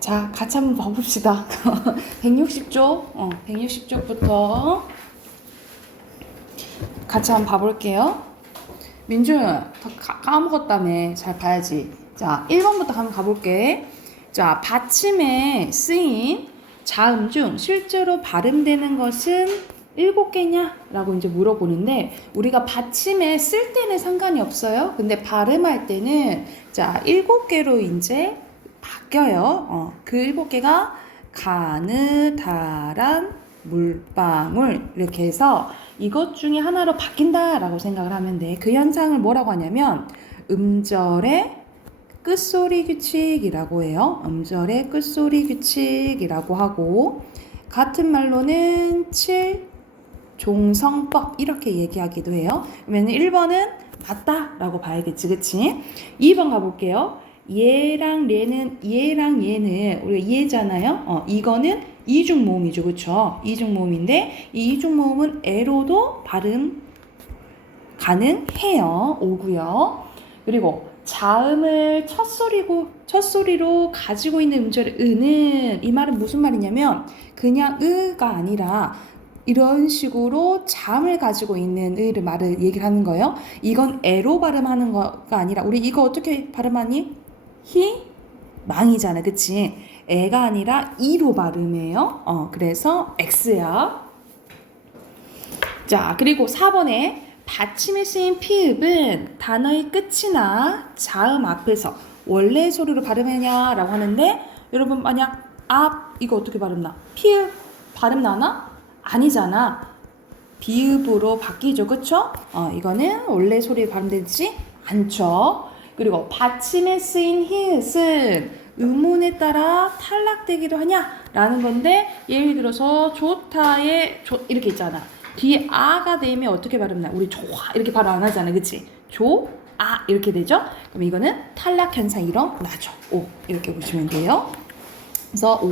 자, 같이 한번 봐봅시다. 160쪽, 160쪽부터 같이 한번 봐볼게요. 민준, 까먹었다며. 잘 봐야지. 자, 1번부터 한번 가볼게. 자, 받침에 쓰인 자음 중 실제로 발음되는 것은 7개냐? 라고 이제 물어보는데, 우리가 받침에 쓸 때는 상관이 없어요. 근데 발음할 때는, 자, 7개로 이제 바뀌어요. 그 7개가 가느다란 물방울 이렇게 해서 이것 중에 하나로 바뀐다라고 생각을 하면 돼. 그 현상을 뭐라고 하냐면 음절의 끝소리 규칙이라고 해요. 음절의 끝소리 규칙이라고 하고, 같은 말로는 7종성법 이렇게 얘기하기도 해요. 그러면 1번은 맞다라고 봐야겠지, 그치? 2번 가볼게요. 얘랑 얘는 우리가 얘잖아요. 이거는 이중모음이죠, 그쵸? 이중모음인데 이 이중모음은 애로도 발음 가능해요. 오고요. 그리고 자음을 첫 소리로 가지고 있는 음절 으는, 이 말은 무슨 말이냐면 그냥 으가 아니라 이런 식으로 자음을 가지고 있는 으를 말을 얘기를 하는 거예요. 이건 애로 발음하는 거가 아니라, 우리 이거 어떻게 발음하니? 망이잖아, 그치? 애가 아니라 이로 발음해요. 그래서 X야. 자, 그리고 4번에 받침에 쓰인 피읍은 단어의 끝이나 자음 앞에서 원래 소리로 발음하냐라고 하는데, 여러분 만약 이거 어떻게 발음나? 피읍 발음 나나? 아니잖아. 비읍으로 바뀌죠, 그쵸? 이거는 원래 소리로 발음되지 않죠. 그리고 받침에 쓰인 히읗은 의문에 따라 탈락되기도 하냐라는 건데, 예를 들어서 좋다에 이렇게 있잖아. 뒤에 아가 되면 어떻게 발음나? 우리 좋아 이렇게 발음 안 하잖아, 그치? 이렇게 되죠? 그럼 이거는 탈락 현상이 일어나죠. 이렇게 보시면 돼요. 그래서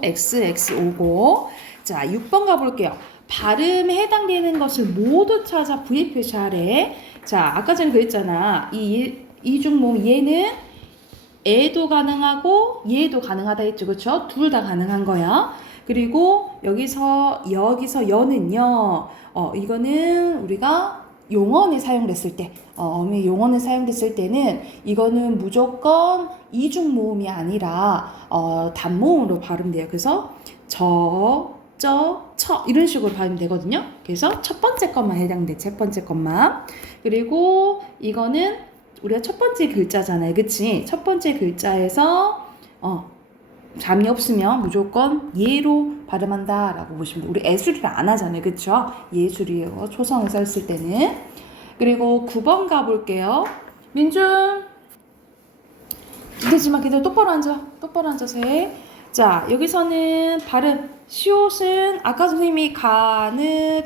XX 오고. 자, 6번 가볼게요. 발음에 해당되는 것을 모두 찾아 V 표시하래. 자, 아까 전에 그랬잖아. 이중모음 얘는 애도 가능하고 얘도 가능하다 했죠, 그렇죠? 둘 다 가능한 거야. 그리고 여기서 여는요. 이거는 우리가 용언에 사용됐을 때, 어미 용언에 사용됐을 때는 이거는 무조건 이중모음이 아니라 단모음으로 발음돼요. 그래서 처 이런 식으로 발음되거든요. 그래서 첫 번째 것만 해당돼. 첫 번째 것만. 그리고 이거는 우리가 첫 번째 글자잖아요, 그치? 첫 번째 글자에서 잠이 없으면 무조건 예로 발음한다라고 보시면 돼요. 우리 애수리를 안 하잖아요, 그쵸? 예수리요, 초성을 썼을 때는. 그리고 9번 가볼게요. 민준, 기대지마, 기다려. 똑바로 앉아서 해. 자, 여기서는 발음 시옷은 아까 선생님이 가느다란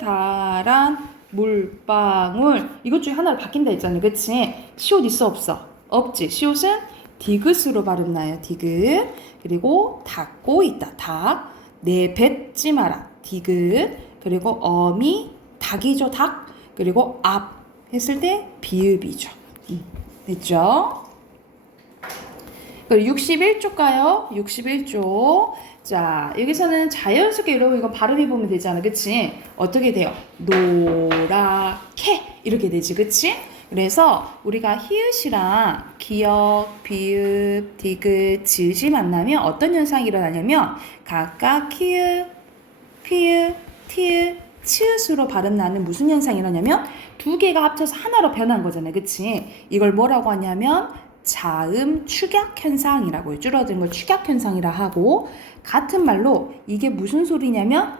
물방울 이것 중에 하나로 바뀐다 했잖아요, 그치? 시옷 있어 없어? 없지. 시옷은 디귿으로 발음 나요, 디귿. 그리고 닫고 있다, 닭. 내뱉지 마라, 디귿. 그리고 어미 닭이죠, 닭. 그리고 앞 했을 때 비읍이죠. 됐죠? 그리고 61쪽 가요. 61쪽. 자, 여기서는 자연스럽게 여러분 이거 발음해보면 되잖아, 그치? 어떻게 돼요? 노랗게 이렇게 되지, 그치? 그래서 우리가 히읗이랑 기역, 비읍, 디귿, 지읒이 만나면 어떤 현상이 일어나냐면 각각 키읔, 피읔, 티읕, 치읓으로 발음 나는 무슨 현상이 일어나냐면 두 개가 합쳐서 하나로 변한 거잖아요, 그치? 이걸 뭐라고 하냐면 자음 축약 현상이라고 해요. 줄어든 걸 축약 현상이라 하고, 같은 말로 이게 무슨 소리냐면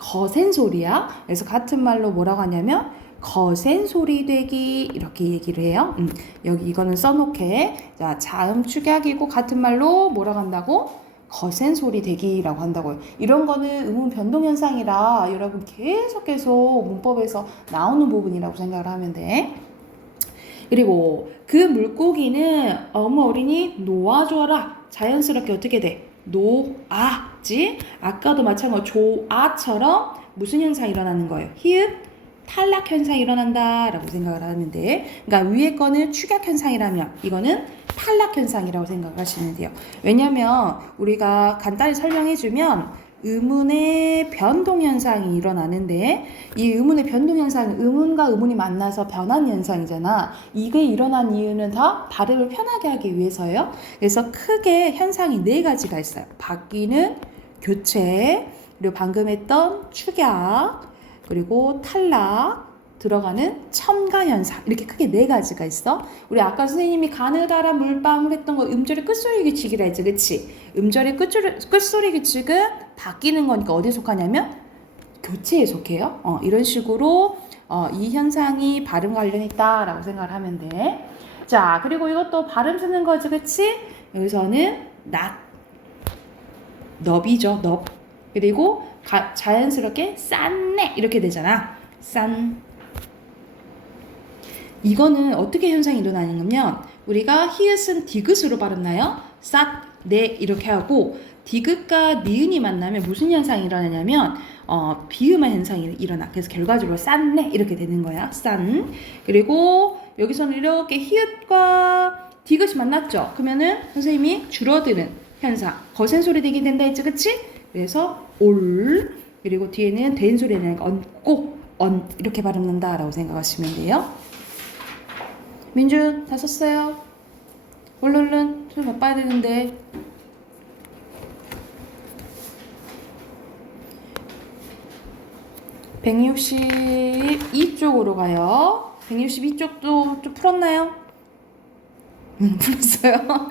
거센 소리야. 그래서 같은 말로 뭐라고 하냐면 거센 소리 되기 이렇게 얘기를 해요. 여기 이거는 써놓게. 자, 자음 축약이고 같은 말로 뭐라고 한다고? 거센 소리 되기라고 한다고요. 이런 거는 음운 변동 현상이라 여러분 계속 문법에서 나오는 부분이라고 생각을 하면 돼. 그리고 그 물고기는 어머 어린이 놓아줘라. 자연스럽게 어떻게 돼? 놓아지. 아까도 마찬가지로 조아처럼 무슨 현상이 일어나는 거예요? 히읗, 탈락 현상이 일어난다라고 생각을 하는데, 그러니까 위에 거는 축약 현상이라면 이거는 탈락 현상이라고 생각하시면 돼요. 왜냐하면 우리가 간단히 설명해주면 의문의 변동 현상이 일어나는데, 이 의문의 변동 현상은 의문과 의문이 만나서 변한 현상이잖아. 이게 일어난 이유는 다 발음을 편하게 하기 위해서예요. 그래서 크게 현상이 4가지가 있어요. 바뀌는, 교체, 그리고 방금 했던 축약, 그리고 탈락, 들어가는 첨가 현상, 이렇게 크게 4가지가 있어. 우리 아까 선생님이 가느다란 물방울 했던 거 음절의 끝소리 규칙이라 했지, 그치? 음절의 끝소리 규칙은 바뀌는 거니까 어디에 속하냐면 교체에 속해요. 이런 식으로 이 현상이 발음 관련있다라고 생각을 하면 돼. 자, 그리고 이것도 발음 쓰는 거지, 그치? 여기서는 넙이죠, 넙. 그리고 자연스럽게 싼네 이렇게 되잖아. 싼. 이거는 어떻게 현상이 일어나냐면 우리가 히읗은 디귿으로 발음나요. 쌌, 네 이렇게 하고 디귿과 니은이 만나면 무슨 현상이 일어나냐면 비음의 현상이 일어나. 그래서 결과적으로 쌌네 이렇게 되는 거야. 싼. 그리고 여기서는 이렇게 히읗과 디귿이 만났죠. 그러면은 선생님이 줄어드는 현상, 거센 소리 되게 된다 했지, 그치? 그래서 올, 그리고 뒤에는 된 소리 나니까 얹고 이렇게 발음난다라고 생각하시면 돼요. 민준 다 썼어요. 얼른 좀 바빠야 되는데. (162쪽으로) 가요. 162쪽도 좀 풀었나요? 풀었어요.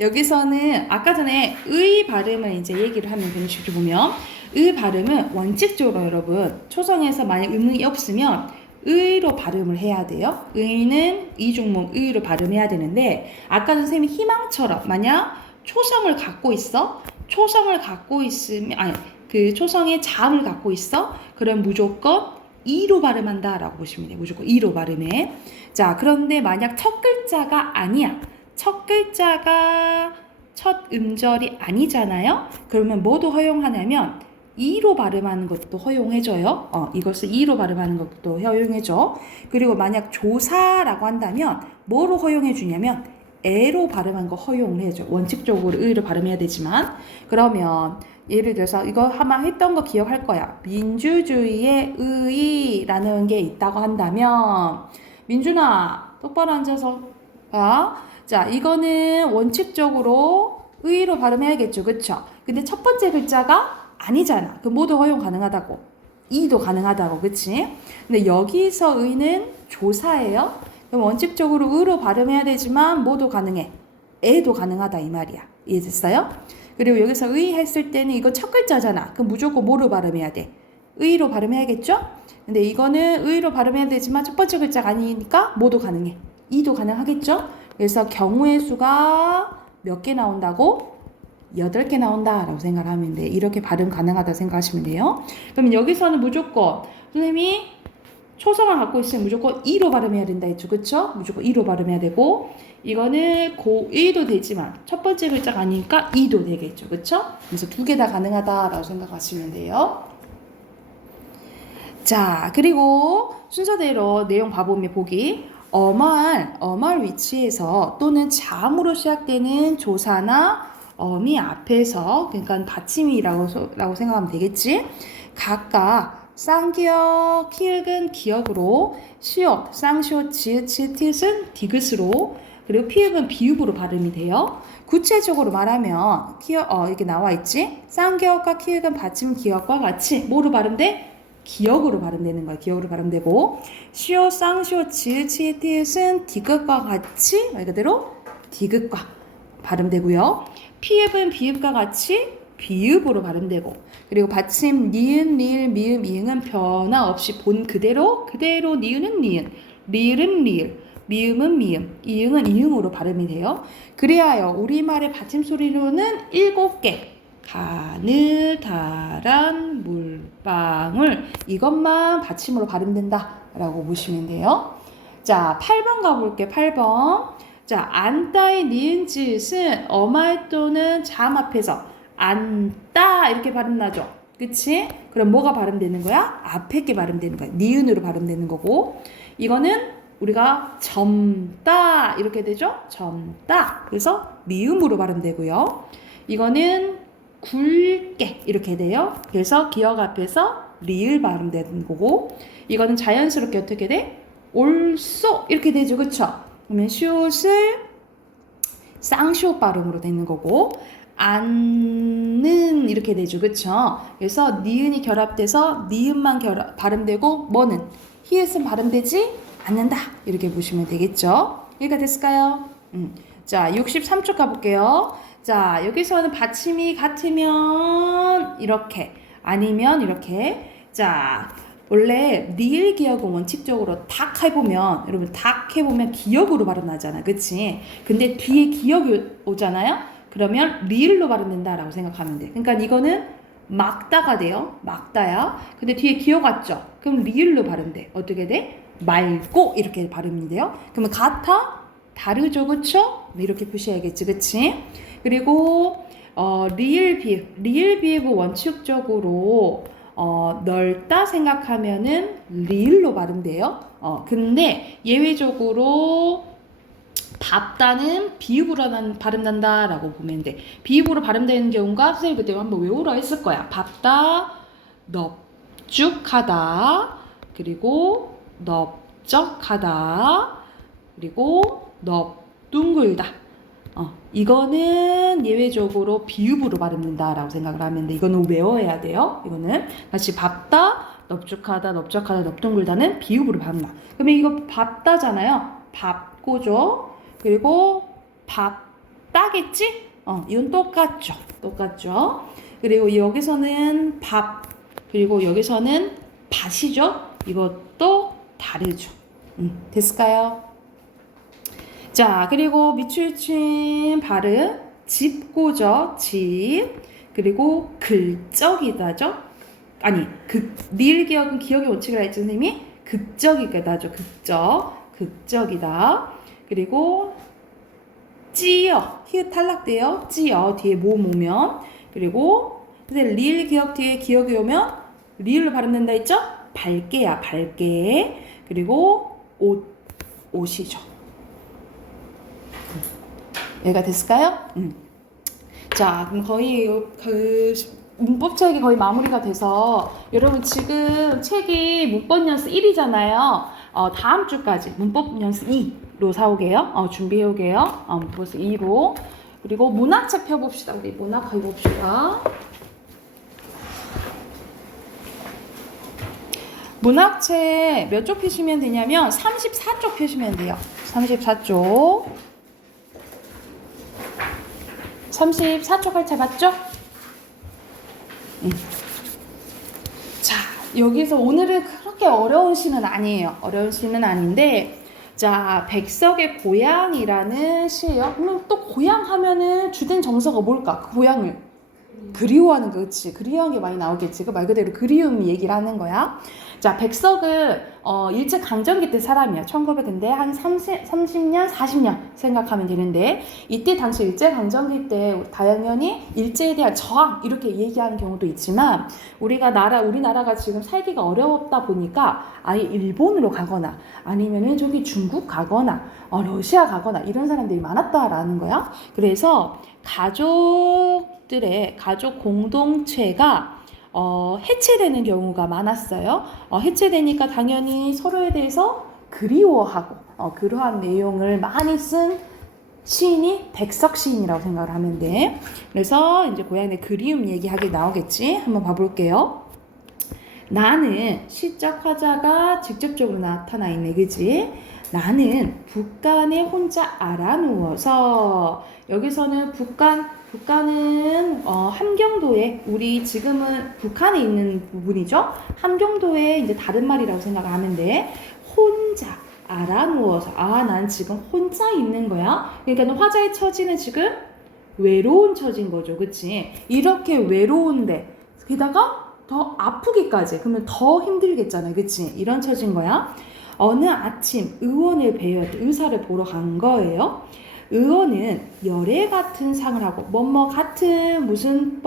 여기서는 아까 전에 의 발음을 이제 얘기를 하면 162쪽 보면 의 발음은 원칙적으로 여러분 초성에서 만약 의문이 없으면 의로 발음을 해야 돼요. 의는 이중문 의로 발음해야 되는데 아까 선생님이 희망처럼 만약 초성을 갖고 있어. 초성을 갖고 있으면 그 초성에 자음을 갖고 있어. 그럼 무조건 이로 발음한다 라고 보시면 돼요. 무조건 이로 발음해. 자, 그런데 만약 첫 글자가 아니야. 첫 글자가 첫 음절이 아니잖아요. 그러면 뭐도 허용하냐면 이로 발음하는 것도 허용해줘요. 이것을 이로 발음하는 것도 허용해줘. 그리고 만약 조사라고 한다면 뭐로 허용해주냐면 에로 발음한 거 허용을 해줘. 원칙적으로 의로 발음해야 되지만. 그러면 예를 들어서 이거 아마 했던 거 기억할 거야. 민주주의의 의의라는 게 있다고 한다면 민준아 똑바로 앉아서 봐. 자, 이거는 원칙적으로 의로 발음해야겠죠, 그쵸? 근데 첫 번째 글자가 아니잖아. 그 모두 허용 가능하다고. 이도 가능하다고, 그치? 근데 여기서 의는 조사예요. 그럼 원칙적으로 의로 발음해야 되지만 모두 가능해. 에도 가능하다 이 말이야. 이해됐어요? 그리고 여기서 의 했을 때는 이거 첫 글자잖아. 그럼 무조건 뭐로 발음해야 돼? 의로 발음해야겠죠? 근데 이거는 의로 발음해야 되지만 첫 번째 글자가 아니니까 모두 가능해. 이도 가능하겠죠? 그래서 경우의 수가 몇 개 나온다고? 8개 나온다라고 생각하면 돼. 이렇게 발음 가능하다 생각하시면 돼요. 그럼 여기서는 무조건 선생님이 초성을 갖고 있으면 무조건 이로 발음해야 된다 했죠. 그쵸? 무조건 이로 발음해야 되고 이거는 고1도 되지만 첫 번째 글자가 아니니까 2도 되겠죠. 그쵸? 그래서 2개 다 가능하다라고 생각하시면 돼요. 자, 그리고 순서대로 내용 봐보면 보기 어말 위치에서 또는 자음으로 시작되는 조사나 어미 앞에서 그러니까 받침이라고 생각하면 되겠지. 각각 쌍기역, 키읔은 기역으로, 시옷, 쌍시옷, 지읒, 치읒은 디귿으로, 그리고 피읍은 비읍으로 발음이 돼요. 구체적으로 말하면 이렇게 나와 있지. 쌍기역과 키읔은 받침 기역과 같이 뭐로 발음돼? 기역으로 발음되는 거야. 기역으로 발음되고 시옷, 쌍시옷, 지읒, 치읒은 디귿과 같이 말 그대로 디귿과 발음되고요. 피읍은 비읍과 같이 비읍으로 발음되고 그리고 받침 니은, 리을, 미음, 이응은 변화 없이 본 그대로 니은은 니은, 리을은 리을, 미음은 미음, 이응은 이응으로 발음이 돼요. 그리하여 우리말의 받침 소리로는 7개 가느다란 물방울 이것만 받침으로 발음된다 라고 보시면 돼요. 자, 8번 가볼게. 8번. 자, 안따의 니은지읒은 어말 또는 자음 앞에서 안따 이렇게 발음 나죠. 그치? 그럼 뭐가 발음되는 거야? 앞에 게 발음되는 거야. 니은으로 발음되는 거고. 이거는 우리가 젊다 이렇게 되죠? 젊다. 그래서 미음으로 발음되고요. 이거는 굵게 이렇게 돼요. 그래서 기억 앞에서 리을 발음되는 거고. 이거는 자연스럽게 어떻게 돼? 올소 이렇게 되죠. 그쵸? 그러면 슛을 쌍쇼 발음으로 되는 거고. 안는 이렇게 되죠. 그쵸? 그래서 니은이 결합돼서 니은만 발음되고 뭐는? 히읗은 발음되지 않는다. 이렇게 보시면 되겠죠? 이해가 됐을까요? 자, 63쪽 가볼게요. 자, 여기서는 받침이 같으면 이렇게 아니면 이렇게. 자, 원래 리을 기억은 원칙적으로 탁 해보면 여러분 탁 해보면 기억으로 발음나잖아. 그치? 근데 뒤에 기억이 오잖아요? 그러면 리을로 발음된다라고 생각하면 돼. 그러니까 이거는 막다가 돼요. 막다야. 근데 뒤에 기억 왔죠? 그럼 리을로 발음돼. 어떻게 돼? 맑고 이렇게 발음이 돼요. 그러면 같아? 다르죠. 그쵸? 이렇게 표시해야겠지. 그치? 그리고 리을 비읍은 원칙적으로 넓다 생각하면은 리을로 발음돼요. 근데 예외적으로 밥다는 비읍으로 발음난다라고 보면 돼. 비읍으로 발음되는 경우가 선생님 그때 한번 외우라 했을 거야. 밥다, 넙죽하다, 그리고 넓적하다, 그리고 넙둥글다. 이거는 예외적으로 비읍으로 발음된다라고 생각을 하면 돼. 이거는 외워야 돼요. 이거는 다시 밥다, 넙죽하다, 넓적하다, 넙둥글다는 비읍으로 발음나. 그러면 이거 밥다잖아요. 밥고죠. 그리고 밥 따겠지? 이건 똑같죠. 똑같죠. 그리고 여기서는 밥, 그리고 여기서는 밭이죠. 이것도 다르죠. 됐을까요? 자, 그리고 밑줄친 발음, 집고죠. 집. 그리고 글적이다죠. 아니, 리을 기억은 기억의 원칙이라 했죠, 선생님이? 극적이다죠. 극적이다. 그리고 찌어, 히읗 탈락돼요. 찌어, 뒤에 모으면. 그리고 근데 리을 기억 뒤에 기억이 오면 리을로 발음된다 했죠? 밝게야, 밝게. 그리고 옷이죠. 얘가 됐을까요? 자, 그럼 거의 문법책이 거의 마무리가 돼서 여러분 지금 책이 문법 연습 1이잖아요. 다음 주까지 문법 연습 2로 사오게요. 준비해오게요. 문법 연습 2로. 그리고 문학책 펴봅시다. 우리 문학 해봅시다. 문학책 몇 쪽 펴시면 되냐면 34쪽 펴시면 돼요. 34쪽. 34쪽 할차 맞죠? 자, 여기서 오늘은 그렇게 어려운 시는 아니에요. 어려운 시는 아닌데, 자, 백석의 고향이라는 시예요. 그러면 또 고향 하면은 주된 정서가 뭘까? 그 고향을 그리워하는 거, 그치? 그리워하는 게 많이 나오겠지. 그 말 그대로 그리움 얘기를 하는 거야. 자, 백석은 일제강점기 때 사람이야. 1900 근데 한 30년, 40년 생각하면 되는데 이때 당시 일제강점기 때 당연히 일제에 대한 저항 이렇게 얘기하는 경우도 있지만 우리나라가 지금 살기가 어렵다 보니까 아예 일본으로 가거나 아니면은 저기 중국 가거나 러시아 가거나 이런 사람들이 많았다라는 거야. 그래서 가족들의 가족 공동체가 해체되는 경우가 많았어요. 해체되니까 당연히 서로에 대해서 그리워하고 그러한 내용을 많이 쓴 시인이 백석 시인이라고 생각을 하면 돼. 그래서 이제 고향의 그리움 얘기하게 나오겠지. 한번 봐볼게요. 나는 시작 화자가 직접적으로 나타나 있네, 그지? 나는 북간에 혼자 알아 누워서 여기서는 북간은 함경도에 우리 지금은 북한에 있는 부분이죠. 함경도에 이제 다른 말이라고 생각하면 돼. 혼자 알아 누워서 난 지금 혼자 있는 거야. 그러니까 화자의 처지는 지금 외로운 처진 거죠, 그치? 이렇게 외로운데 게다가 더 아프기까지 그러면 더 힘들겠잖아, 그치? 이런 처진 거야. 어느 아침 의원을 의사를 보러 간 거예요. 의원은 열애 같은 상을 하고 뭐뭐 같은 무슨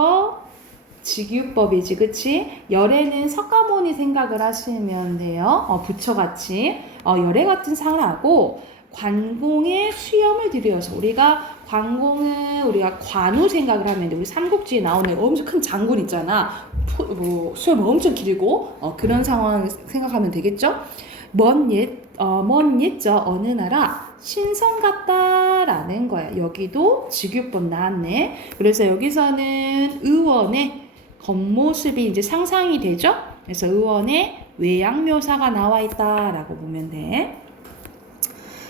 직유법이지, 그치? 열에는 석가모니 생각을 하시면 돼요. 부처같이. 열애 같은 상을 하고, 관공에 수염을 들여서, 우리가 관공은 우리가 관우 생각을 하면 돼. 우리 삼국지에 나오는 엄청 큰 장군 있잖아. 수염 엄청 길고, 그런 상황 생각하면 되겠죠? 먼 옛저 어느 나라 신성 같다라는 거야. 여기도 직유법 나왔네. 그래서 여기서는 의원의 겉모습이 이제 상상이 되죠? 그래서 의원의 외양묘사가 나와 있다라고 보면 돼.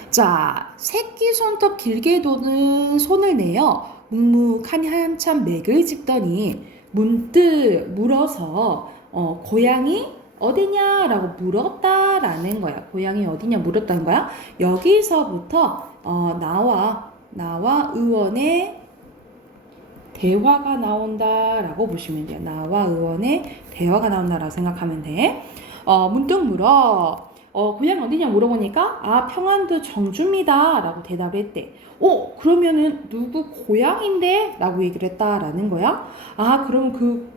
자, 새끼 손톱 길게 도는 손을 내어 묵묵하니 한참 맥을 짚더니 문득 물어서 고향이 어디냐라고 물었다라는 거야. 고향이 어디냐 물었다는 거야. 여기서부터 나와 의원의 대화가 나온다라고 보시면 돼요. 나와 의원의 대화가 나온다라고 생각하면 돼. 문득 물어. 고향 어디냐 물어보니까 평안도 정주입니다 라고 대답을 했대. 그러면은 누구 고향인데? 라고 얘기를 했다라는 거야. 그럼 그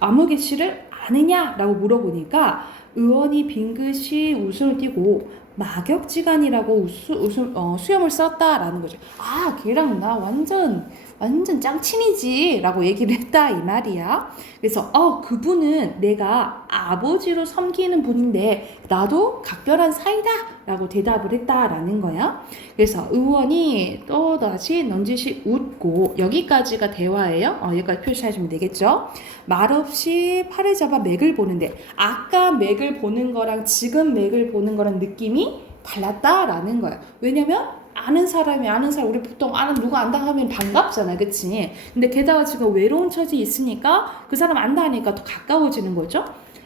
아무개 씨를 아느냐? 라고 물어보니까 의원이 빙긋이 웃음을 띠고 막역지간이라고 수염을 썼다라는 거죠. 걔랑 나 완전 짱친이지 라고 얘기를 했다 이 말이야. 그래서 그분은 내가 아버지로 섬기는 분인데 나도 각별한 사이다 라고 대답을 했다라는 거야. 그래서 의원이 또다시 넌지시 웃고, 여기까지가 대화예요. 여기까지 표시하시면 되겠죠. 말없이 팔을 잡아 맥을 보는데 아까 맥을 보는 거랑 지금 맥을 보는 거랑 느낌이 달랐다라는 거야. 왜냐면 아는 사람 우리 보통 누구 안다 하면 반갑잖아, 그치? 근데 게다가 지금 외로운 처지에 있으니까 그 사람 안다 하니까 더 가까워지는 거죠.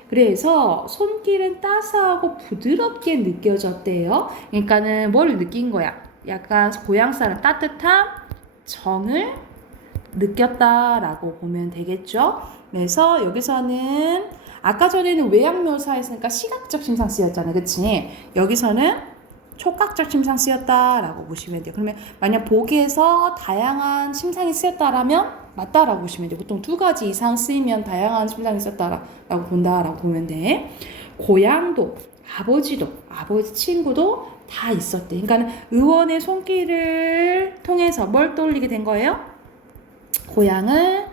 그래서 손길은 따스하고 부드럽게 느껴졌대요. 그러니까는 뭘 느낀 거야? 약간 고향 사람 따뜻한 정을 느꼈다라고 보면 되겠죠. 그래서 여기서는 아까 전에는 외양묘사 했으니까 시각적 심상 쓰였잖아, 그치? 여기서는 촉각적 심상 쓰였다라고 보시면 돼요. 그러면 만약 보기에서 다양한 심상이 쓰였다라면 맞다라고 보시면 돼요. 보통 2가지 이상 쓰이면 다양한 심상이 쓰였다라고 본다라고 보면 돼. 고향도 아버지 친구도 다 있었대. 그러니까 의원의 손길을 통해서 뭘 떠올리게 된 거예요? 고향을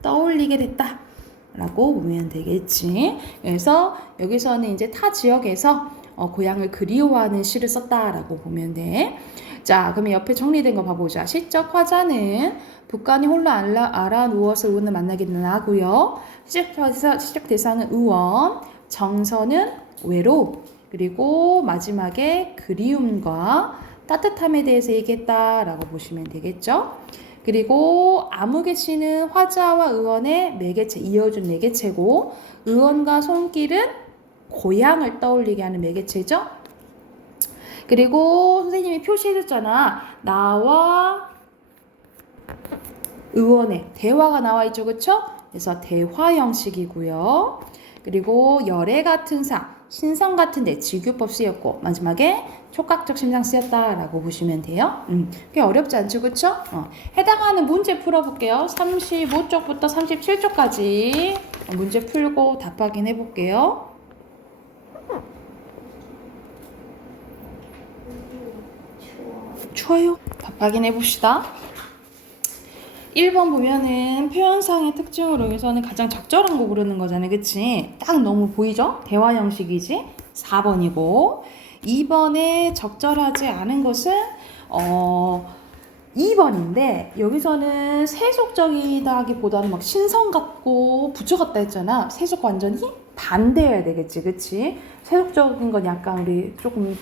떠올리게 됐다 라고 보면 되겠지. 그래서 여기서는 이제 타 지역에서 고향을 그리워하는 시를 썼다라고 보면 돼. 자, 그러면 옆에 정리된 거 봐보자. 시적 화자는 북간이 홀로 알아 누워서 의원을 만나게 나고요. 시적 대상은 의원, 정서는 외로, 그리고 마지막에 그리움과 따뜻함에 대해서 얘기했다라고 보시면 되겠죠. 그리고 아무개 씨는 화자와 의원의 매개체, 이어준 매개체고, 의원과 손길은 고향을 떠올리게 하는 매개체죠. 그리고 선생님이 표시해줬잖아. 나와 의원의 대화가 나와 있죠, 그쵸? 그래서 대화 형식이고요. 그리고 열애 같은 상, 신성 같은데 직유법 쓰였고, 마지막에 촉각적 심상 쓰였다라고 보시면 돼요. 꽤 어렵지 않죠, 그쵸? 해당하는 문제 풀어볼게요. 35쪽부터 37쪽까지 문제 풀고 답 확인해 볼게요. 추워요? 답 확인해 봅시다. 1번 보면은 표현상의 특징으로 여기서는 가장 적절한 거 고르는 거잖아요, 그치? 딱 너무 보이죠? 대화 형식이지? 4번이고 2번에 적절하지 않은 것은 2번인데 여기서는 세속적이다기보다는 막 신성 같고 부처 같다 했잖아. 세속 완전히 반대해야 되겠지, 그치? 세속적인 건 약간 우리 조금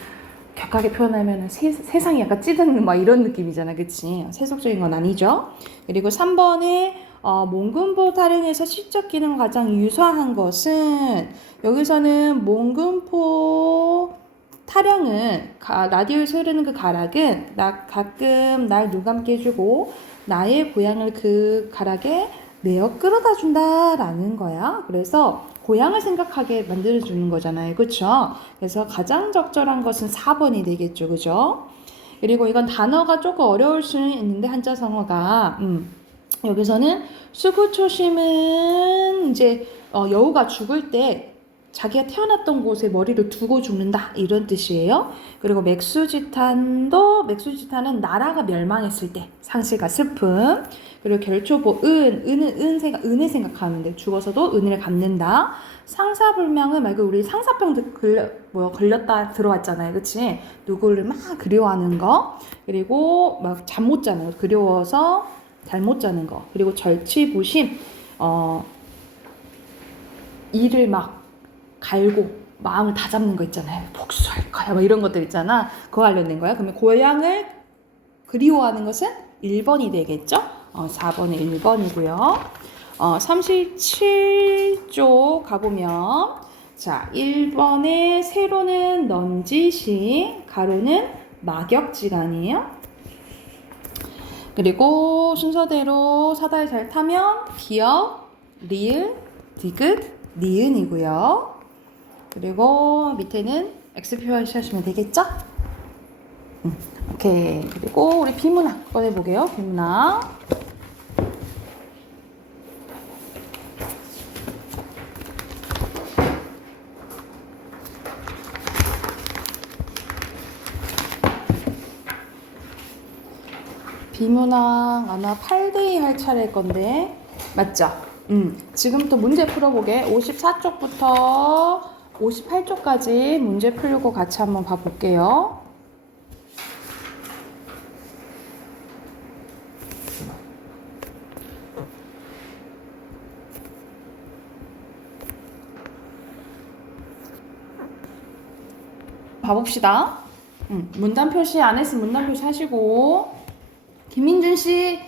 격하게 표현하면 세상이 약간 찌든 막 이런 느낌이잖아, 그치? 세속적인 건 아니죠. 그리고 3번에 몽금포 타령에서 시적 기능 가장 유사한 것은 여기서는 몽금포 타령은 라디오에서 흐르는 그 가락은 가끔 날 눈감게 해주고 나의 고향을 그 가락에 내어 끌어다 준다라는 거야. 그래서 고향을 생각하게 만들어주는 거잖아요, 그쵸? 그래서 가장 적절한 것은 4번이 되겠죠, 그죠? 그리고 이건 단어가 조금 어려울 수는 있는데 한자성어가 여기서는 수구초심은 이제 여우가 죽을 때 자기가 태어났던 곳에 머리를 두고 죽는다 이런 뜻이에요. 그리고 맥수지탄은 나라가 멸망했을 때 상실과 슬픔. 그리고 결초보 은은 은혜 생각하면 돼. 죽어서도 은혜를 갚는다. 상사불명은 말 그대로 우리 상사병 걸렸다 들어왔잖아요, 그치? 누구를 막 그리워하는 거. 그리고 막 잠 못 자는 거, 그리워서 잘 못 자는 거. 그리고 절치부심, 이를 막 갈고 마음을 다 잡는 거 있잖아요. 복수할 거야, 뭐 이런 것들 있잖아. 그거 관련된 거야. 그러면 고향을 그리워하는 것은 1번이 되겠죠? 4번은 1번이고요. 37쪽 가보면, 자, 1번에 세로는 넌지시, 가로는 막역지간이에요. 그리고 순서대로 사다리 잘 타면 기역, 리을, 디귿, 니은이고요. 그리고 밑에는 X 표시하시면 되겠죠? 오케이. 그리고 우리 비문학 꺼내보게요. 비문학. 비문학 아마 8대2 할 차례일 건데 맞죠? 지금부터 문제 풀어보게. 54쪽부터 58쪽까지 문제 풀고 같이 한번 봐볼게요. 봐봅시다. 문단 표시 안 했으면 문단 표시 하시고, 김민준 씨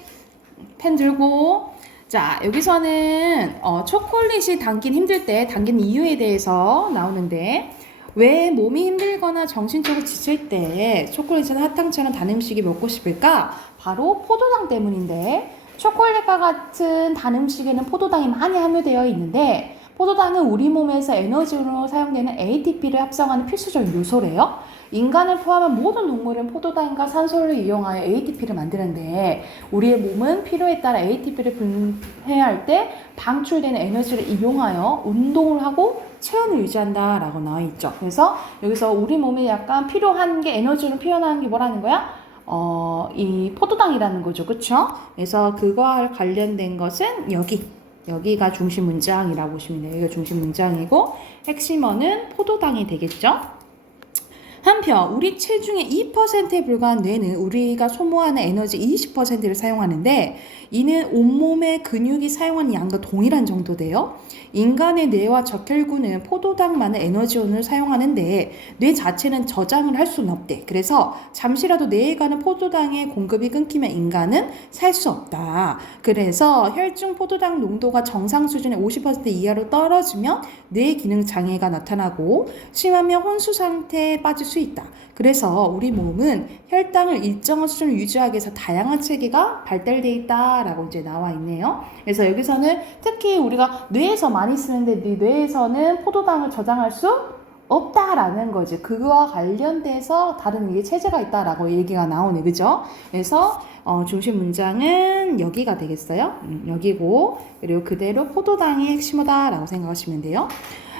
펜 들고. 자, 여기서는 초콜릿이 당긴 힘들 때 당기는 이유에 대해서 나오는데, 왜 몸이 힘들거나 정신적으로 지칠 때 초콜릿이나 사탕처럼 단 음식이 먹고 싶을까? 바로 포도당 때문인데, 초콜릿과 같은 단 음식에는 포도당이 많이 함유되어 있는데, 포도당은 우리 몸에서 에너지로 사용되는 ATP를 합성하는 필수적인 요소래요. 인간을 포함한 모든 동물은 포도당과 산소를 이용하여 ATP를 만드는데, 우리의 몸은 필요에 따라 ATP를 분해할 때 방출되는 에너지를 이용하여 운동을 하고 체온을 유지한다 라고 나와 있죠. 그래서 여기서 우리 몸에 약간 필요한 게, 에너지로 표현하는 게 뭐라는 거야? 이 포도당이라는 거죠. 그쵸? 그래서 그거와 관련된 것은 여기가 중심 문장이라고 보시면 돼요. 여기가 중심 문장이고, 핵심어는 포도당이 되겠죠. 한편 우리 체중의 2%에 불과한 뇌는 우리가 소모하는 에너지 20%를 사용하는데, 이는 온몸의 근육이 사용하는 양과 동일한 정도 돼요. 인간의 뇌와 적혈구는 포도당만을 에너지원으로 사용하는데 뇌 자체는 저장을 할 수는 없대. 그래서 잠시라도 뇌에 가는 포도당의 공급이 끊기면 인간은 살 수 없다. 그래서 혈중 포도당 농도가 정상 수준의 50% 이하로 떨어지면 뇌 기능 장애가 나타나고, 심하면 혼수 상태에 빠질 수 있다. 그래서 우리 몸은 혈당을 일정한 수준을 유지하기 위해서 다양한 체계가 발달되어 있다라고 이제 나와 있네요. 그래서 여기서는 특히 우리가 뇌에서 많이 쓰는데 뇌에서는 포도당을 저장할 수 없다라는 거지. 그거와 관련돼서 다른 이게 체제가 있다라고 얘기가 나오네, 그죠? 그래서 중심 문장은 여기가 되겠어요. 여기고, 그리고 그대로 포도당이 핵심이다라고 생각하시면 돼요.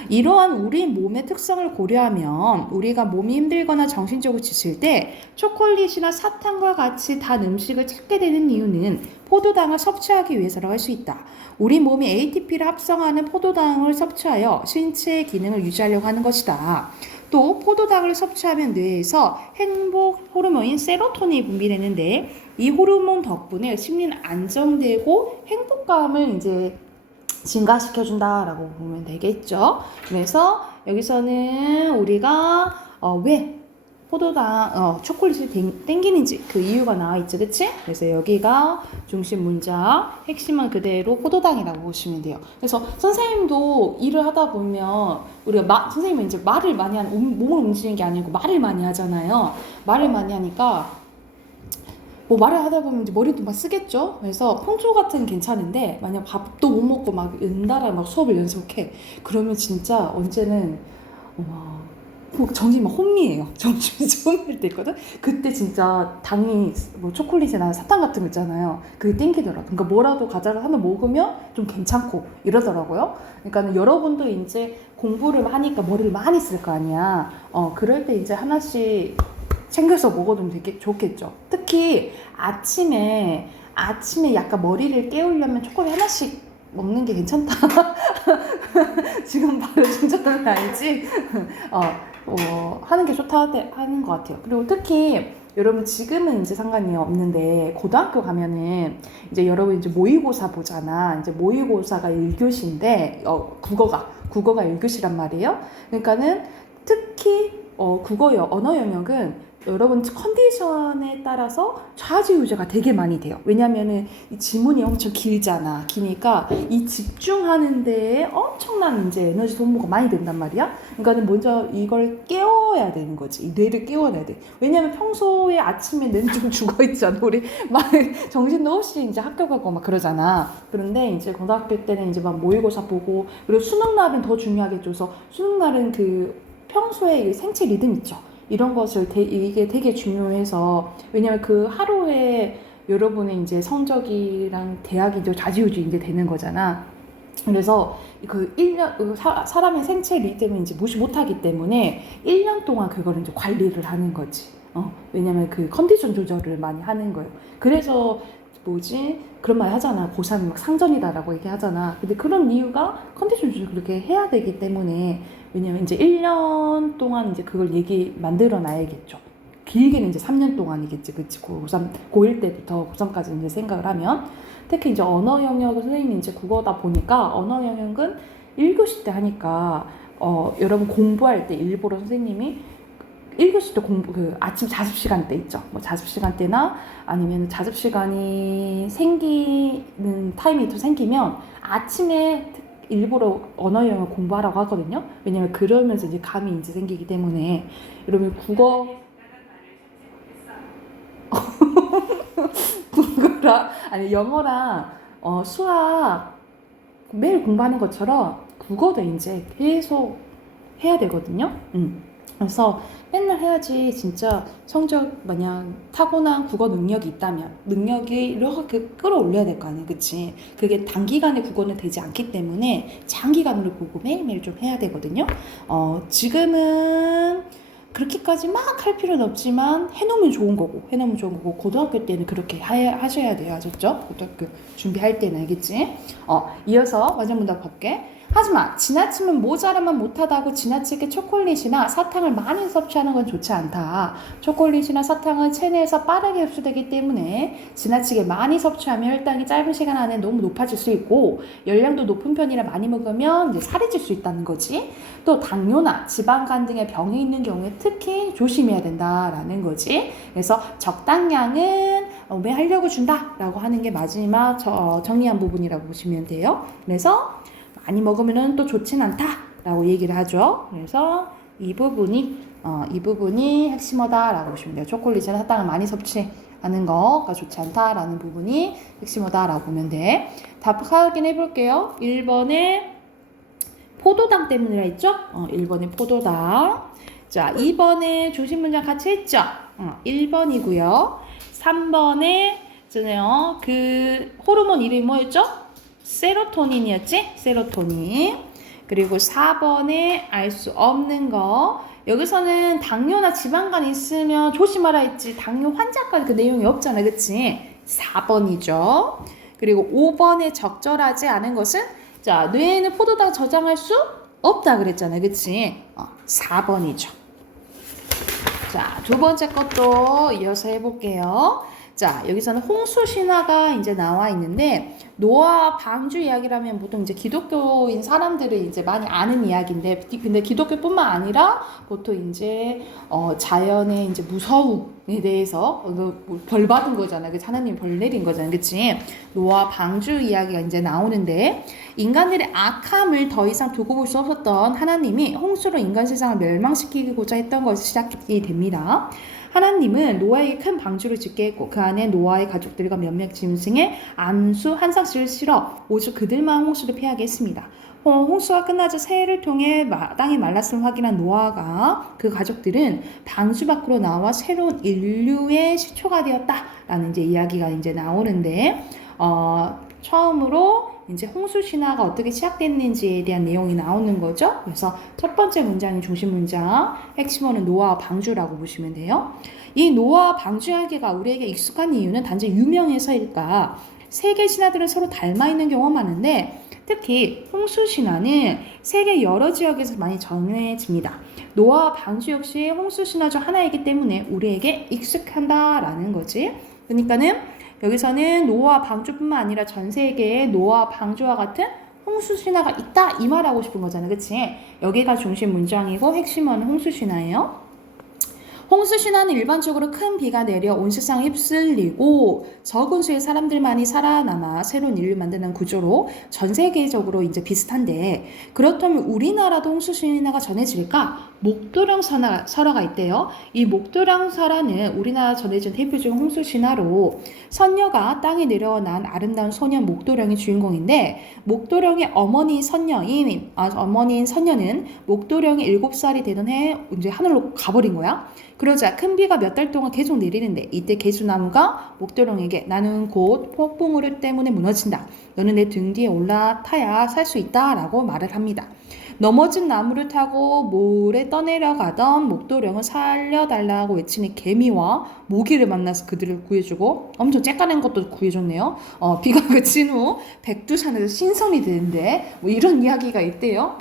이러한 우리 몸의 특성을 고려하면 우리가 몸이 힘들거나 정신적으로 지칠 때 초콜릿이나 사탕과 같이 단 음식을 찾게 되는 이유는 포도당을 섭취하기 위해서라고 할 수 있다. 우리 몸이 ATP를 합성하는 포도당을 섭취하여 신체의 기능을 유지하려고 하는 것이다. 또 포도당을 섭취하면 뇌에서 행복 호르몬인 세로토닌이 분비되는데, 이 호르몬 덕분에 심리는 안정되고 행복감을 이제 증가시켜준다라고 보면 되겠죠. 그래서 여기서는 우리가 왜 포도당, 초콜릿이 땡기는지 그 이유가 나와 있죠, 그치? 그래서 여기가 중심 문장, 핵심은 그대로 포도당이라고 보시면 돼요. 그래서 선생님도 일을 하다 보면 우리가 선생님은 이제 말을 많이 몸을 움직이는 게 아니고 말을 많이 하잖아요. 말을 많이 하니까 뭐 말을 하다 보면 이제 머리도 막 쓰겠죠. 그래서 평소 같은 괜찮은데, 만약 밥도 못 먹고 막 연달아 막 수업을 연속해, 그러면 진짜 언제는 정신이 막 혼미해요. 정신이 혼미할 때 있거든. 그때 진짜 당이 뭐 초콜릿이나 사탕 같은 거 있잖아요. 그게 땡기더라고요. 그러니까 뭐라도 과자를 하나 먹으면 좀 괜찮고 이러더라고요. 그러니까 여러분도 이제 공부를 하니까 머리를 많이 쓸 거 아니야. 그럴 때 이제 하나씩 챙겨서 먹어두면 되게 좋겠죠. 특히 아침에 약간 머리를 깨우려면 초콜릿 하나씩 먹는 게 괜찮다. 지금 바로 충전은 아니지. 하는 게 좋다 하는 것 같아요. 그리고 특히 여러분 지금은 이제 상관이 없는데 고등학교 가면은 이제 여러분 이제 모의고사 보잖아. 이제 모의고사가 1교시인데 국어가 1교시란 말이에요. 그러니까는 특히 국어 언어 영역은 여러분 컨디션에 따라서 좌지우지가 되게 많이 돼요. 왜냐면은 이 지문이 엄청 길잖아. 기니까 이 집중하는 데에 엄청난 이제 에너지 소모가 많이 된단 말이야. 그러니까는 먼저 이걸 깨워야 되는 거지. 이 뇌를 깨워야 돼. 왜냐면 평소에 아침에 뇌는 좀 죽어 있잖아. 우리 막 정신도 없이 이제 학교 가고 막 그러잖아. 그런데 이제 고등학교 때는 이제 막 모의고사 보고 그리고 수능 날은 더 중요하게 줘서 수능 날은 그 평소에 생체 리듬 있죠. 이런 것을 이게 되게 중요해서 왜냐면 그 하루에 여러분의 이제 성적이랑 대학이 이제 좌지우지 이제 되는 거잖아. 그래서 그 1년 사람의 생체 리듬을 이제 무시 못하기 때문에 1년 동안 그걸 이제 관리를 하는 거지. 왜냐면 그 컨디션 조절을 많이 하는 거예요. 그래서 그런 말 하잖아. 고3이 막 상전이다라고 얘기하잖아. 근데 그런 이유가 컨디션 조절 그렇게 해야 되기 때문에 왜냐면 이제 1년 동안 이제 그걸 만들어 놔야겠죠. 길게는 이제 3년 동안이겠지. 그치. 고1 때부터 고3까지 이제 생각을 하면. 특히 이제 언어 영역을 선생님이 이제 국어다 보니까 언어 영역은 1교시 때 하니까, 여러분 공부할 때 일부러 선생님이 1교시 때 아침 자습 시간 때 있죠. 뭐 자습 시간 때나 아니면 자습 시간이 생기는 타임이 또 생기면 아침에 일부러 언어 영역 공부하라고 하거든요. 왜냐면 그러면서 이제 감이 이제 생기기 때문에 여러분 국어랑 아니 영어랑 수학 매일 공부하는 것처럼 국어도 이제 계속 해야 되거든요. 그래서 맨날 해야지 진짜 성적 마냥 타고난 국어 능력이 있다면 능력이 이렇게 끌어올려야 될 거 아니에요. 그치? 그게 단기간에 국어는 되지 않기 때문에 장기간으로 보고 매일매일 좀 해야 되거든요. 지금은 그렇게까지 막 할 필요는 없지만 해놓으면 좋은 거고 고등학교 때는 그렇게 하셔야 돼요. 아셨죠? 고등학교 준비할 때는 알겠지? 이어서 완전문답 볼게. 하지만 지나치면 모자라만 못하다고 지나치게 초콜릿이나 사탕을 많이 섭취하는 건 좋지 않다. 초콜릿이나 사탕은 체내에서 빠르게 흡수되기 때문에 지나치게 많이 섭취하면 혈당이 짧은 시간 안에 너무 높아질 수 있고 열량도 높은 편이라 많이 먹으면 이제 살이 찔 수 있다는 거지. 또 당뇨나 지방간 등의 병이 있는 경우에 특히 조심해야 된다라는 거지. 그래서 적당량은 왜 하려고 준다라고 하는 게 마지막 정리한 부분이라고 보시면 돼요. 그래서 많이 먹으면 또 좋진 않다라고 얘기를 하죠. 그래서 이 부분이 핵심어다라고 보시면 돼요. 초콜릿이나 사탕을 많이 섭취하는 거가 좋지 않다라는 부분이 핵심어다라고 보면 돼. 답 확인해 볼게요. 1번에 포도당 때문이라 했죠? 1번에 포도당. 자, 2번에 조심 문장 같이 했죠? 1번이고요. 3번에 그 호르몬 이름이 뭐였죠? 세로토닌이었지? 세로토닌. 그리고 4번에 알 수 없는 거. 여기서는 당뇨나 지방간 있으면 조심하라 했지. 당뇨 환자까지 그 내용이 없잖아. 그치? 4번이죠. 그리고 5번에 적절하지 않은 것은 자, 뇌에는 포도당 저장할 수 없다 그랬잖아. 그치? 4번이죠. 자, 두 번째 것도 이어서 해볼게요. 자, 여기서는 홍수 신화가 이제 나와 있는데 노아 방주 이야기라면 보통 이제 기독교인 사람들이 이제 많이 아는 이야기인데 근데 기독교뿐만 아니라 보통 이제 자연의 이제 무서움에 대해서 벌 받은 거잖아. 그 하나님 벌 내린 거잖아. 그치? 노아 방주 이야기가 이제 나오는데 인간들의 악함을 더 이상 두고 볼 수 없었던 하나님이 홍수로 인간 세상을 멸망시키고자 했던 것이 시작이 됩니다. 하나님은 노아에게 큰 방주를 짓게 했고 그 안에 노아의 가족들과 몇몇 짐승의 암수 한 쌍씩을 실어 오직 그들만 홍수를 피하게 했습니다. 홍수가 끝나자 새해를 통해 땅이 말랐음을 확인한 노아가 그 가족들은 방주 밖으로 나와 새로운 인류의 시초가 되었다라는 이제 이야기가 이제 나오는데 처음으로 이제 홍수 신화가 어떻게 시작됐는지에 대한 내용이 나오는 거죠. 그래서 첫 번째 문장이 중심 문장, 핵심어는 노아와 방주라고 보시면 돼요. 이 노아와 방주 이야기가 우리에게 익숙한 이유는 단지 유명해서일까? 세계 신화들은 서로 닮아 있는 경우가 많은데 특히 홍수 신화는 세계 여러 지역에서 많이 전해집니다. 노아와 방주 역시 홍수 신화 중 하나이기 때문에 우리에게 익숙한다라는 거지. 그러니까는 여기서는 노아와 방주뿐만 아니라 전 세계에 노아와 방주와 같은 홍수 신화가 있다 이 말하고 싶은 거잖아, 그치? 여기가 중심 문장이고 핵심어는 홍수 신화예요. 홍수 신화는 일반적으로 큰 비가 내려 온 세상을 휩쓸리고 적은 수의 사람들만이 살아남아 새로운 인류 만드는 구조로 전 세계적으로 이제 비슷한데 그렇다면 우리나라도 홍수 신화가 전해질까? 목도령 설화가 있대요. 이 목도령 설화는 우리나라 전해진 대표적인 홍수 신화로 선녀가 땅에 내려난 아름다운 소년 목도령이 주인공인데 목도령의 어머니인 선녀는 목도령이 7살이 되던 해에 이제 하늘로 가버린 거야. 그러자 큰 비가 몇 달 동안 계속 내리는데 이때 개수나무가 목도령에게 나는 곧 폭풍우를 때문에 무너진다. 너는 내 등 뒤에 올라타야 살 수 있다 라고 말을 합니다. 넘어진 나무를 타고 모래 떠내려가던 목도령은 살려달라고 외치는 개미와 모기를 만나서 그들을 구해주고 엄청 쬐까낸 것도 구해줬네요. 비가 그친 후 백두산에서 신선이 되는데 뭐 이런 이야기가 있대요.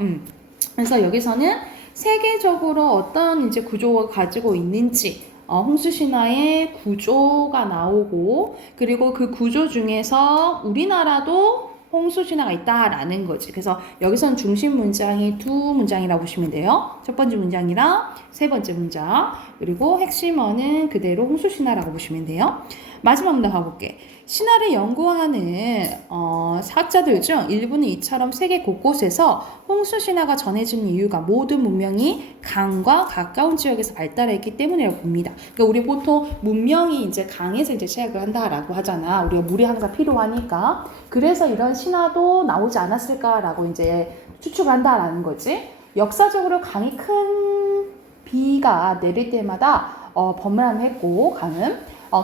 그래서 여기서는 세계적으로 어떤 이제 구조가 가지고 있는지 홍수 신화의 구조가 나오고 그리고 그 구조 중에서 우리나라도 홍수 신화가 있다라는 거지. 그래서 여기선 중심 문장이 두 문장이라고 보시면 돼요. 첫 번째 문장이랑 세 번째 문장. 그리고 핵심어는 그대로 홍수 신화라고 보시면 돼요. 마지막 문장 가볼게. 신화를 연구하는 학자들 중 일부는 이처럼 세계 곳곳에서 홍수 신화가 전해지는 이유가 모든 문명이 강과 가까운 지역에서 발달했기 때문이라고 봅니다. 그러니까 우리 보통 문명이 이제 강에서 이제 시작을 한다라고 하잖아. 우리가 물이 항상 필요하니까. 그래서 이런 신화도 나오지 않았을까라고 이제 추측한다라는 거지. 역사적으로 강이 큰 비가 내릴 때마다 범람했고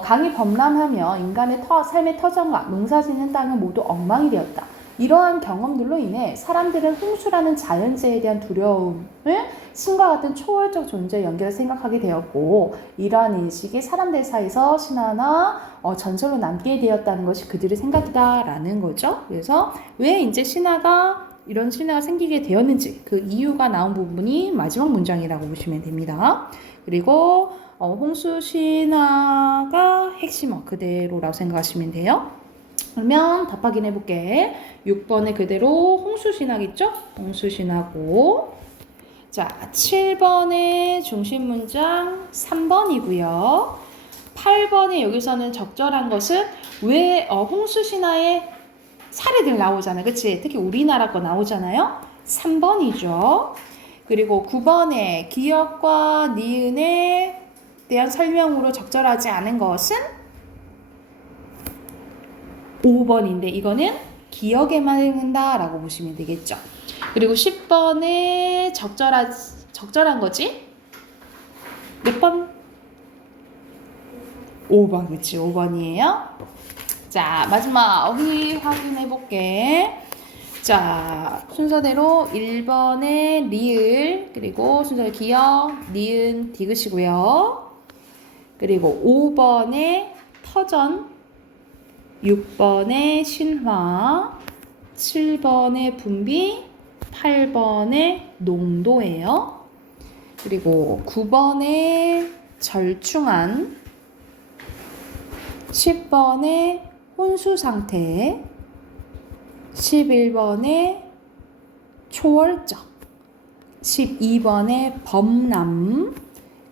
강이 범람하며 인간의 삶의 터전과 농사짓는 땅은 모두 엉망이 되었다. 이러한 경험들로 인해 사람들은 홍수라는 자연재해에 대한 두려움을 신과 같은 초월적 존재에 연결해 생각하게 되었고 이러한 인식이 사람들 사이에서 신화나 전설로 남게 되었다는 것이 그들의 생각이다라는 거죠. 그래서 왜 이제 이런 신화가 생기게 되었는지 그 이유가 나온 부분이 마지막 문장이라고 보시면 됩니다. 그리고 홍수 신화가 핵심어 그대로라고 생각하시면 돼요. 그러면 답 확인해 볼게. 6번에 그대로 홍수 신화겠죠? 홍수 신화고. 자, 7번의 중심 문장 3번이고요. 8번에 여기서는 적절한 것은 왜 홍수 신화의 사례들 나오잖아요. 그치? 특히 우리나라 거 나오잖아요. 3번이죠. 그리고 9번에 기역과 니은에 대한 설명으로 적절하지 않은 것은 5번인데 이거는 기억에만 읽는다라고 보시면 되겠죠. 그리고 10번에 적절한 거지? 몇 번? 5번, 그치? 5번이에요. 자, 마지막 어휘 확인해 볼게. 자, 순서대로 1번에 리을, 그리고 순서대로 기역, 니은, 디귿이고요. 그리고 5번에 터전, 6번에 신화, 7번에 분비, 8번에 농도예요. 그리고 9번에 절충안, 10번에 혼수 상태, 11번에 초월적, 12번에 범람,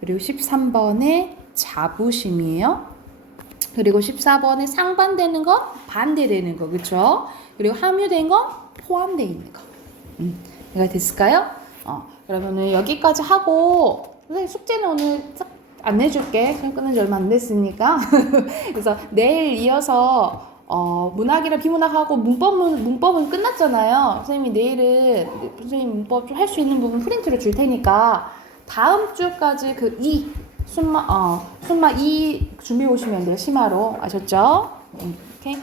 그리고 13번에 자부심이에요. 그리고 14번에 상반되는 건 반대되는 거, 그쵸? 그리고 함유된 건 포함되어 있는 거. 이해가 됐을까요? 그러면은 여기까지 하고, 선생님 숙제는 오늘 안 내줄게. 시험 끝난 지 얼마 안 됐으니까. 그래서 내일 이어서 문학이랑 비문학하고 문법은 끝났잖아요. 선생님이 내일은 선생님 문법 좀 할 수 있는 부분 프린트를 줄 테니까 다음 주까지 그 순마 2 준비해 오시면 돼요. 심화로. 아셨죠? 오케이.